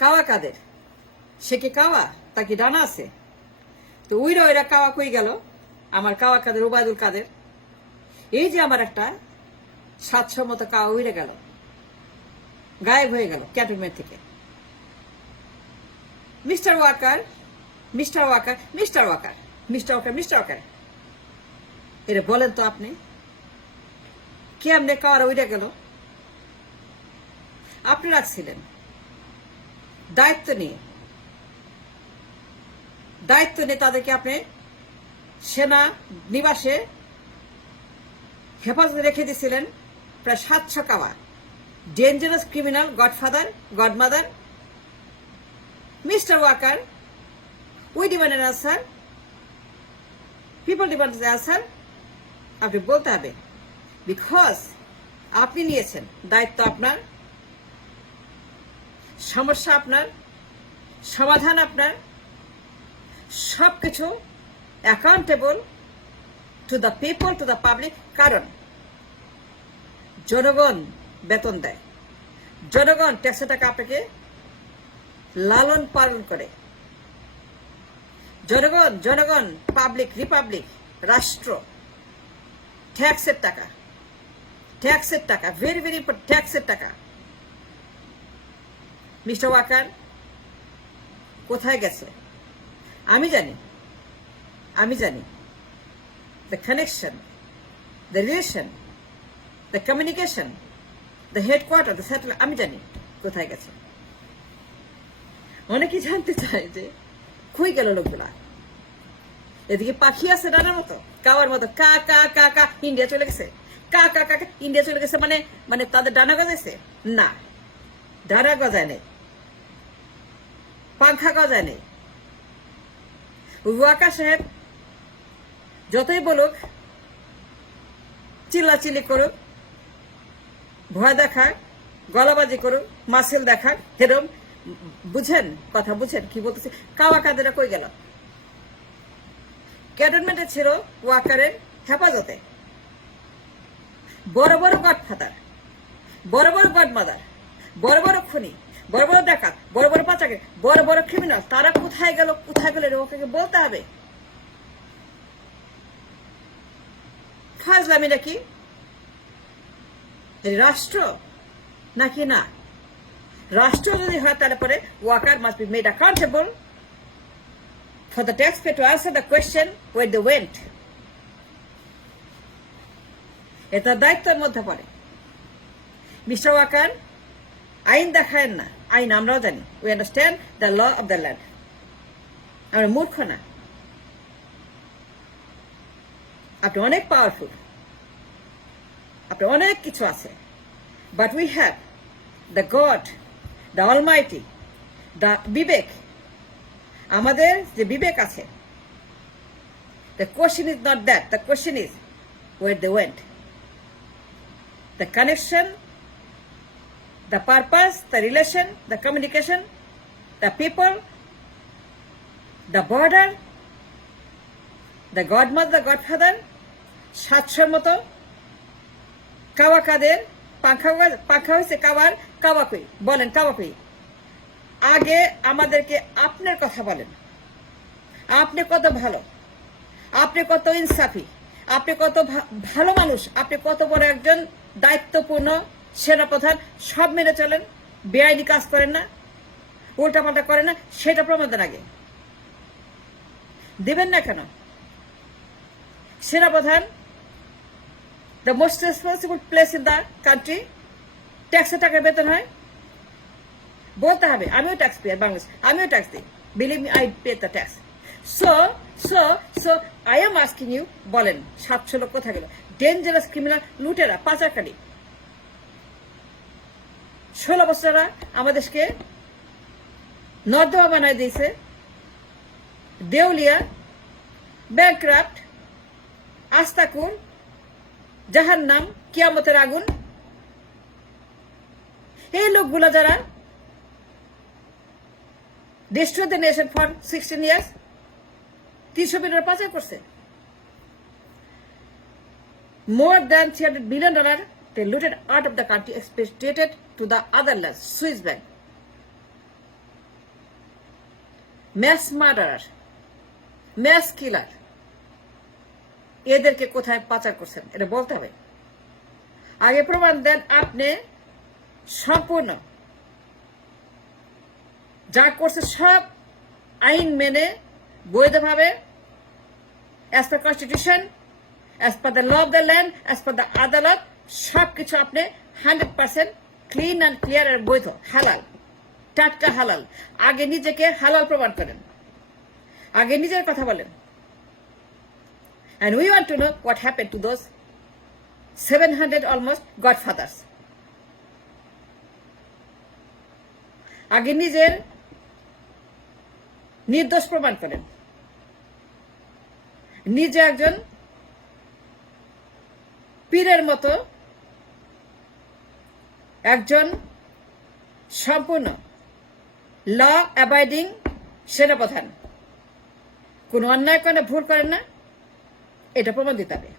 কাওয়া কাদের? সে কি কাওয়া? তা কি ডানা আছে? তো ওইরা কাওয়া কই গেল? আমার কাওয়া কাদের, ওবায়দুল কাদের। এই যে আমার একটা 700 মতো কাওয়া উইরে গেল, গায়েব হয়ে গেল ক্যান্টনমেন্ট থেকে। Mister Waker, mister Waker, mister Waker, mister Waker, mister Waker, এটা বলেন তো আপনি কেমনে কাওয়ারা উইরে গেল? আপনি রাখছিলেন দায়িত্ব নিয়ে তাদেরকে আপনি সেনা নিবাসে হেফাজতে রেখে দিয়েছিলেন। প্রায় 700 কাওয়া, dangerous criminal, godfather, godmother. Mister Walker, we demand an answer, people demand an answer. আপনি বলতে হবে, বিকজ আপনি নিয়েছেন দায়িত্ব, আপনার সমস্যা, আপনার সমাধান, আপনার সবকিছু accountable to the people, to the public. কারণ জনগণ বেতন দেয়, জনগণ ট্যাক্সের টাকা আপনাকে লালন পালন করে, জনগণ পাবলিক, রিপাবলিক, রাষ্ট্র, ট্যাক্সের টাকা, ভেরি ভেরি ইম্পর্টেন্ট, ট্যাক্সের টাকা। মিস্টার ওয়াকার কোথায় গেছে? আমি জানি the connection, the relation, the communication, the headquarter, the satellite, আমি জানি কোথায় গেছে। অনেকে জানতে চায় যে কই গেল লোকগুলা। এদিকে পাখি আছে ডানার মতো, কাওয়ার মতো, কা কা কা কা ইন্ডিয়া চলে গেছে, কা কা কা ইন্ডিয়া চলে গেছে, মানে তাদের ডানা গজাইছে? না, ডানা গজায় নেই, পাংখা গজায় নেই। ওয়াকার সাহেব যতই বলুক, চিল্লাচিল্লি করুক, ভয় দেখাক, গলাবাজি করুক, মাসেল দেখাক, হেরম বুঝেন, কথা বুঝেন কি বলতেছে? কাওয়া কাদেরা কই গেল? ক্যান্টনমেন্টে ছিল ওয়াকারের হেফাজতে। বড় বড় গডফাদার, বড় বড় গডমাদার, বড় বড় খুনি, বড় বড় ডাকাত, বড় বড় পাচাকে, বড় বড় ক্রিমিনাল, তারা কোথায় গেল? ওকে বলতে হবে। ফাজলামি নাকি? রাষ্ট্র নাকি না? রাষ্ট্র যদি হয় তাহলে পরে Waker must be made accountable for the taxpayer to answer the question where they went. এটা দায়িত্বের মধ্যে পড়ে। মিস্টার ওয়াকার, আইন দেখায়েন না, আইন আমরাও জানি, we understand the law of the land. আমরা মূর্খ না, আপনি অনেক পাওয়ারফুল, আপনি অনেক কিছু আছে, but we have the God, the almighty, the বিবেক। আমাদের যে বিবেক আছে, the question is not that, the question is where they went, the connection, the purpose, the relation, the communication, the people, the border, the godmother, the godfather, 700 মতো কাওয়া কাদের, পাখা হয়েছে কাওয়ার, কাওয়া কই বলেন, কাওয়া কই? আগে আমাদেরকে আপনার কথা বলেন। আপনি কত ভালো, আপনি কত ইনসাফি, আপনি কত ভালো মানুষ, আপনি কত বড় একজন দায়িত্বপূর্ণ সেনাপ্রধান, সব মেনে চলেন, বেআইনি কাজ করেন না, উল্টাপাল্টা করেন না, সেটা প্রমাণ দেন আগে। দিবেন না কেন? সেনাপ্রধান, the most responsible place in the country, ট্যাক্সের টাকা বেতন হয়, বলতে হবে আমিও ট্যাক্স পেয়ার, বাংলাদেশ আমিও ট্যাক্স দিই, believe me, I pay the tax. So I am asking you, বলেন 700 লোক কোথায় গেল? ডেঞ্জারাস ক্রিমিনাল, লুটেরা, পাচারকারী, 16 বছররা আমাদেরকে নর্দমা বানায় দিয়েছে, দেউলিয়া, ব্যাংক্রাফট, আস্তাকুল, জাহান্নাম, কিয়ামতের আগুন। এই লোকগুলা যারা destroy the nation for 16 years, 300 billion পাচার করছে, more than $300 billion they looted out of the country, expatriated to the other lands, Swiss bank. Mass murderer, mass killer, এদেরকে কোথায় পাচার করছেন এটা বলতে হবে। আগে প্রমাণ দেন আপনি সম্পূর্ণ যা করছে সব আইন মেনে বৈধভাবে, as per constitution, as per the law of the land, as per the আদালত, সবকিছু আপনি 100% ক্লিন অ্যান্ড ক্লিয়ার আর বৈধ, হালাল, টাটকা হালাল। আগে নিজেকে হালাল প্রমাণ করেন, আগে নিজের কথা বলেন। And we want to know what happened to those 700 almost godfathers. আগে নিজের নির্দোষ প্রমাণ করেন। নিজে একজন পীরের মতো একজন সম্পূর্ণ ল অ্যাবাইডিং সেনাপ্রধান, কোন অন্যায় করে ভুল করেন না, এটা প্রমাণ দিতে হবে।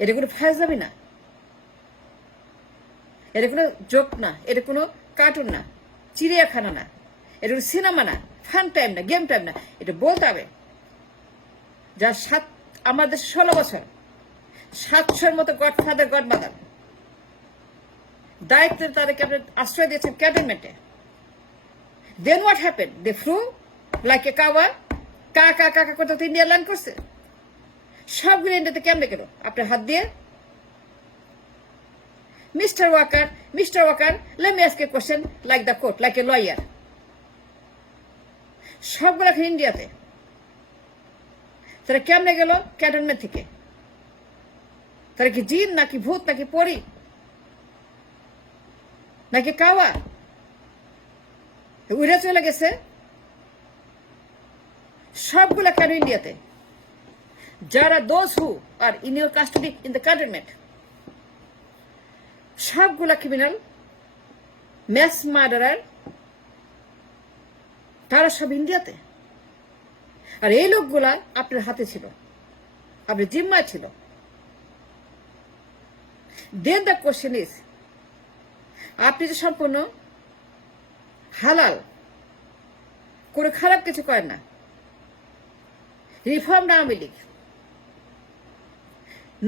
এটা কোনো ফাজলামি না, এটা কোনো জোক না, এটা কোনো কার্টুন না, চিড়িয়াখানা না, এটা কোনো সিনেমা না, ফান টাইম না, গেম টাইম না। এটা বলতে হবে। যার আমাদের 16 বছর 700-র মতো গডফাদার গডমাদার, দায়িত্বে তাদেরকে আপনি আশ্রয় দিয়েছেন ক্যাবিনেটে। Then what happen? They flew like a কাওয়া, কাকা কাকা করতে ইন্ডিয়া ল্যান্ড করছে। সবগুলো ইন্ডিয়াতে কেমনে গেল? আপনার হাত দিয়ে। Mister Waker, let me ask a question like the court, like a lawyer. সবগুলো এখন ইন্ডিয়াতে। তারা কেমনে গেল ক্যান্টনমেন্ট থেকে? তারা কি জিন নাকি ভূত নাকি পরি নাকি কাওয়া? উড়ে চলে গেছে। সবগুলা কেন ইন্ডিয়াতে? যারা those who are in your custody in the cantonment, সবগুলা ক্রিমিনাল, ম্যাস মার্ডারার, তারা সব ইন্ডিয়াতে। আর এই লোকগুলা আপনার হাতে ছিল, আপনার জিম্মায় ছিল। দেন দ্য কোশ্চেন ইজ, আপনি যে সম্পূর্ণ হালাল, কোনো খারাপ কিছু করেন না, রিফর্ম আওয়ামী লীগ,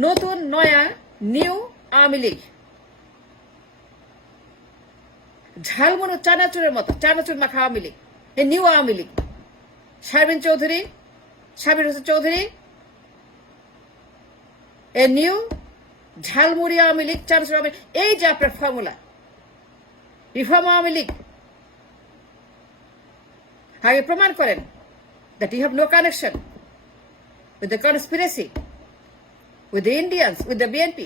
নতুন নয়া নিউ আওয়ামী লীগ, ঝালমুনো চানাচুরের মতো চানাচুর মাখা আওয়ামী লীগ, এই নিউ আওয়ামী লীগ, শারমিন চৌধুরী, সাবির হোসেন চৌধুরী, এ নিউ ঝালমুড়ি আওয়ামী লীগ, চানাচুর আওয়ামী লীগ, এই যে আপনার ফর্মুলা, রিফর্ম আওয়ামী লীগ। আগে প্রমাণ করেন that you have no connection with the conspiracy, with the Indians, with the BNP,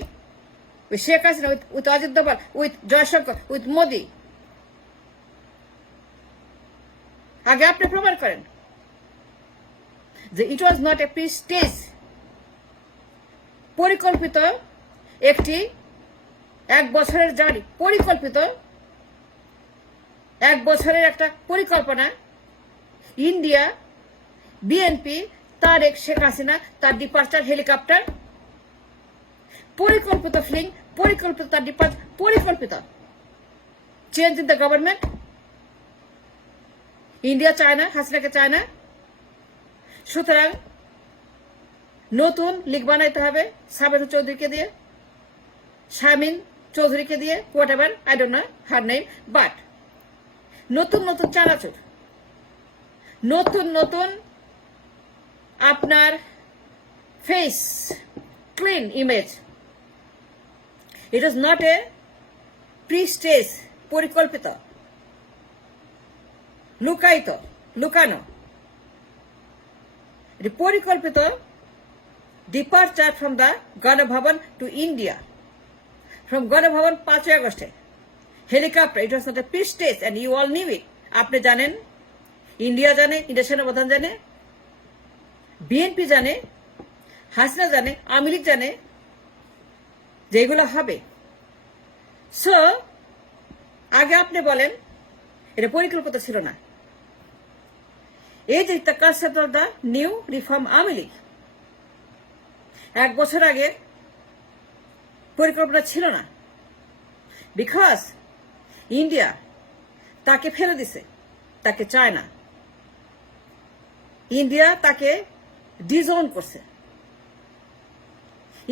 with Sheikh Hasina, with Ajit Doval, with Jaishankar, with Modi. আগে আপনি প্রমাণ করেন যে it was not a prestige, পরিকল্পিত একটি 1 বছরের জার্নি, পরিকল্পিত 1 বছরের একটা পরিকল্পনা। ইন্ডিয়া, বিএনপি, তারেক, শেখ হাসিনা, তার ডিপার্চার, হেলিকপ্টার, পরিকল্পিত ফ্লিং, পরিকল্পিত তার ডিপার্চার, পরিকল্পিত change in the government. India চায় না, হাসিনাকে চায় না। সুতরাং নতুন লীগ বানাইতে হবে সাবের চৌধুরীকে দিয়ে, শামিন চৌধুরীকে দিয়ে, whatever, I don't know her name, but নতুন নতুন চানাচুর, নতুন নতুন আপনার face, clean image. It is not a prestage, পরিকল্পিত, লুকানো, পরিকল্পিত departure from the Ganabhaban to India, from Ganabhaban 5 আগস্টে helicopter. It was not a prestage and you all knew it. আপনি জানেন, ইন্ডিয়া জানে, ইন্ডিয়া সেনাপ্রধান জানে, বিএনপি জানে, হাসিনা জানে, আওয়ামী লীগ জানে যেগুলো হবে। সো আগে আপনি বলেন এটা পরিকল্পিত ছিল না। এই যে the concept of the new reform Awami League 1 বছর আগে পরিকল্পনা ছিল না, বিকজ ইন্ডিয়া তাকে ফেলে দিছে, তাকে চায় না। ইন্ডিয়া তাকে ডিজোন করছে।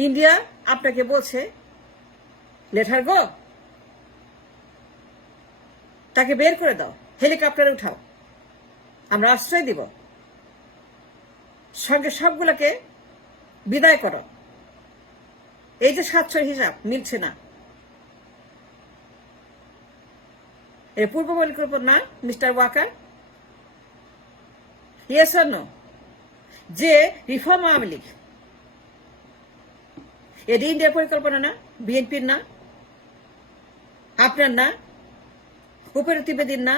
ইন্ডিয়া আপনাকে বলছে লেট হার গো, তাকে বের করে দাও, হেলিকপ্টারে উঠাও, আমরা আশ্রয় দিব, সঙ্গে সবগুলোকে বিদায় করো। এই যে 700 হিসাব মিলছে না, এর পূর্ব পরিকল্পনা mister Waker? Yes or no? যে রিফর্ম আওয়ামী লীগ, এটি ইন্ডিয়ার পরিকল্পনা না, বিএনপির না, আপনার না, উপরে ত্রিবেদীর না,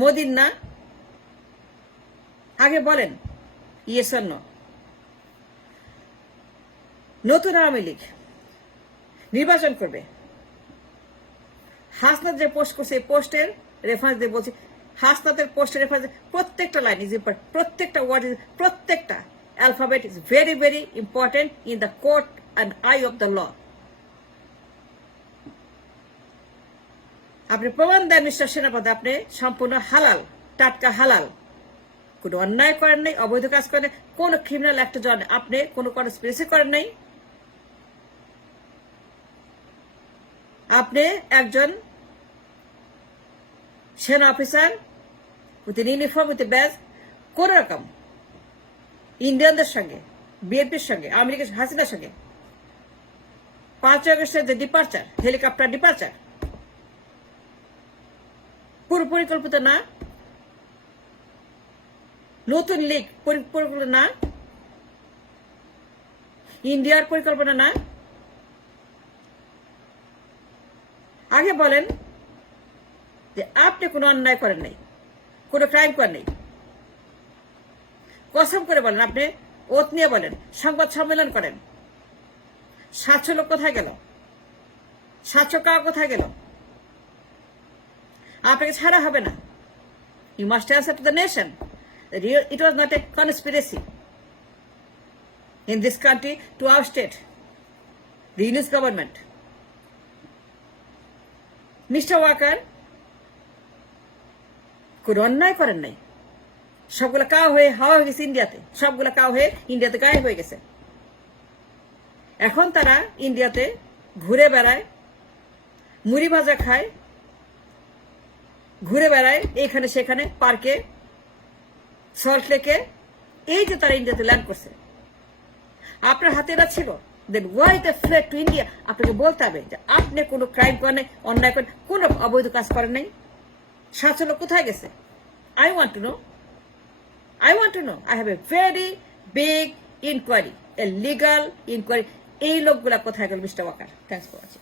মোদির না? আগে বলেন ইয়েস অর নো। নতুন আওয়ামী লীগ নির্বাচন করবে। হাসনাত যে পোস্ট করছে, এই পোস্টের রেফারেন্স দিয়ে বলছি, হাসনাতের পোস্টের রেফারেন্স, প্রত্যেকটা লাইন ইজ ইম্পর্টেন্ট, প্রত্যেকটা ওয়ার্ড ইজ, প্রত্যেকটা alphabet is very very important in the court and eye of the law. আপনি প্রমাণ দেন মিস্টার সেনাপতি, আপনি সম্পূর্ণ হালাল, টাটকা হালাল, কোনো অন্যায় করেন নাই, অবৈধ কাজ করেন নাই, কোনো ক্রিমিনাল অ্যাক্টে জড়ান, আপনি কোনো কনস্পিরেসি করেন নাই। আপনি একজন সেনা officer with uniform, with badge, কোন রকম ইন্ডিয়ানদের সঙ্গে, বিএনপির সঙ্গে, আওয়ামী লীগের হাসিনার সঙ্গে 5 আগস্টের যে ডিপার্চার, হেলিকপ্টার ডিপার্চার, পুরো পরিকল্পিত না, নতুন লীগ পরিকল্পনা না, ইন্ডিয়ার পরিকল্পনা না। আগে বলেন যে আপনি কোনো অন্যায় করেন নাই, কোনো ক্রাইম করেন নাই, কসম করে বলেন, আপনি ওত নিয়ে বলেন, সংবাদ সম্মেলন করেন। 700 লোক কোথায় গেল? 700 টাকা কোথায় গেল? আপনাকে ছাড়া হবে না। You must answer to the nation that it was not a conspiracy in this country to oustate the Yunus government. Mister Waker কোনো অন্যায় করেন নাই, সবগুলো কাও হয়ে হাওয়া হয়ে গেছে ইন্ডিয়াতে, সবগুলো কাও হয়ে ইন্ডিয়াতে গায়েব হয়ে গেছে। এখন তারা ইন্ডিয়াতে ঘুরে বেড়ায়, মুড়ি ভাজা খায়, ঘুরে বেড়ায় এখানে সেখানে, পার্কে, সল্ট লেকে। এই যে তারা ইন্ডিয়াতে ল্যান্ড করছে, আপনার হাতে এটা ছিল, then why the threat to India? আপনাকে বলতে হবে যে আপনি কোনো ক্রাইম করেন নাই, অন্যায় করেন, কোনো অবৈধ কাজ করেন নাই। 700 লোক কোথায় গেছে? I want to know. I have a very big inquiry, a legal inquiry. এই লোকগুলা কোথায় গেল mister Waker? Thanks for watching.